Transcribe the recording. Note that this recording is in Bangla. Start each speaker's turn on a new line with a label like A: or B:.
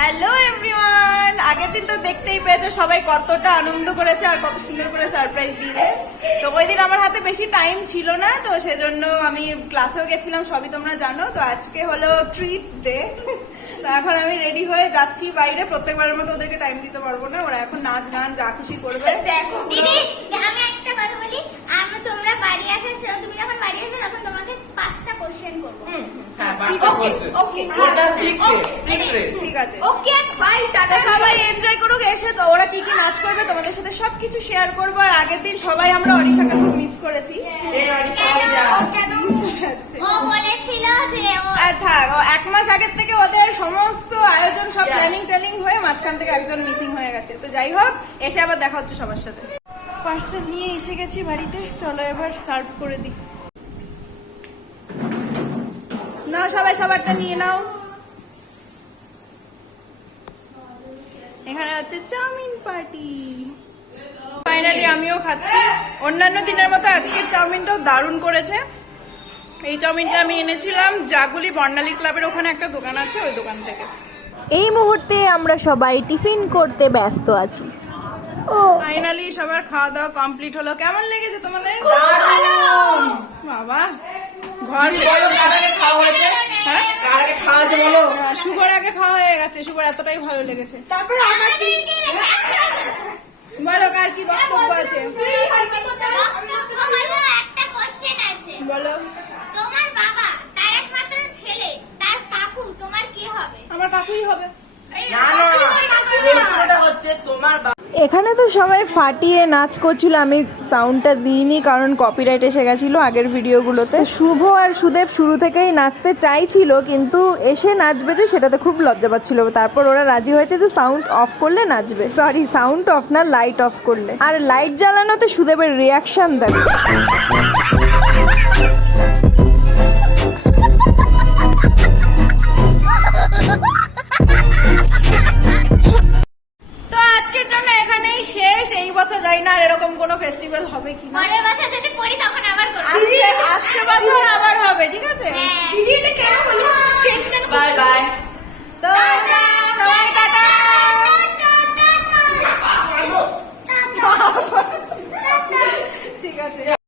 A: হ্যালো এভরিওয়ান আগের দিন তো দেখতেই পেয়েছ, সবাই কতটা আনন্দ করেছে আর কত সুন্দর করে সারপ্রাইজ দিয়েছে তো ওই দিন আমার হাতে বেশি টাইম ছিল না, তো সেজন্য আমি ক্লাসেও গেছিলাম, সবই তোমরা জানো। তো আজকে হলো ট্রিট ডে তো এখন আমি রেডি হয়ে যাচ্ছি বাইরে, প্রত্যেকবারের মতো ওদেরকে টাইম দিতে পারব না, ওরা এখন নাচ গান, যা খুশি করবে।
B: দেখো আমি একটা কথা বলি আমি তোমরা বাড়ি আসার তুমি যখন বাড়ি আসবে, তখন তোমাকে পাঁচটা কোশ্চেন করব
C: হ্যাঁ,
A: ঠিক আছে,
C: বলবে।
A: okay,
C: ওটা ঠিক রে,
A: okay,
C: ঠিক রে।
A: ঠিক আছে।
B: ওকে বাই
A: টাটা সবাই এনজয় করুক এসে তো ওরা কি কি নাচ করবে তোমাদের সাথে সবকিছু শেয়ার করব আর আগের দিন সবাই আমরা অরিশাকে খুব মিস করেছি। আর থাক এক মাস আগের থেকে ওদের সমস্ত আয়োজন সব প্ল্যানিং ট্যানিং হয়ে মাঝখান থেকে একজন মিসিং হয়ে গেছে। তো যাই হোক এসে আবার দেখা হচ্ছে সবার সাথে। পার্সেল নিয়ে এসে গেছি বাড়িতে চলো এবার সার্ভ করে দিই। নাও সবাই সবারটা নিয়ে নাও। এখানে হচ্ছে চাউমিন পার্টি। ফাইনালি আমিও খাচ্ছি। অন্যান্য দিনের মতো আজকের চাউমিনটাও দারুণ করেছে। এই চাউমিনটা আমি এনেছিলাম জাগুলি বর্ণালী ক্লাবের ওখানে একটা দোকান আছে ওই দোকান থেকে।
D: এই মুহূর্তে আমরা সবাই টিফিন করতে ব্যস্ত আছি। ও।
A: ফাইনালি সবার খাওয়া দাওয়া কমপ্লিট হলো। কেমন লেগেছে তোমাদের? বাবা ঘর
C: খাওয়া হয়েছে?
A: হ্যাঁ?
C: কার আগে খাওয়া হয়েছে বলো?
A: সুগার আগে খাওয়া হয়ে গেছে সুগার এতটাই ভালো লেগেছে।
B: তারপরে
A: বলো কার কি বক্তব্য আছে? বলো।
B: তোমার বাবা তার একমাত্র ছেলে তার কাকু তোমার কি হবে?
A: আমার কাকুই হবে
C: না, না, প্রশ্নটা হচ্ছে তোমার বা-
D: এখানে তো সবাই ফাটিয়ে নাচ করছিল, আমি সাউন্ডটা দিইনি কারণ কপিরাইট এসে গেছিল আগের ভিডিওগুলোতে। শুভ আর সুদেব শুরু থেকেই নাচতে চাইছিল, কিন্তু এসে নাচবে যে সেটাতে খুব লজ্জা পাচ্ছিল। তারপর ওরা রাজি হয়েছে যে সাউন্ড অফ করলে নাচবে। সরি সাউন্ড অফ না লাইট অফ করলে। আর লাইট জ্বালানোতে সুদেবের রিয়াকশান দেখো।
A: এখানেই শেষ এই বছর জানি না আর এরকম কোনো ফেস্টিভ্যাল হবে কি না
B: পরের বছর যদি পড়ি তখন আবার করব।
A: আসছে বছর আবার হবে ঠিক আছে?
B: দিদি এটা কেন শেষ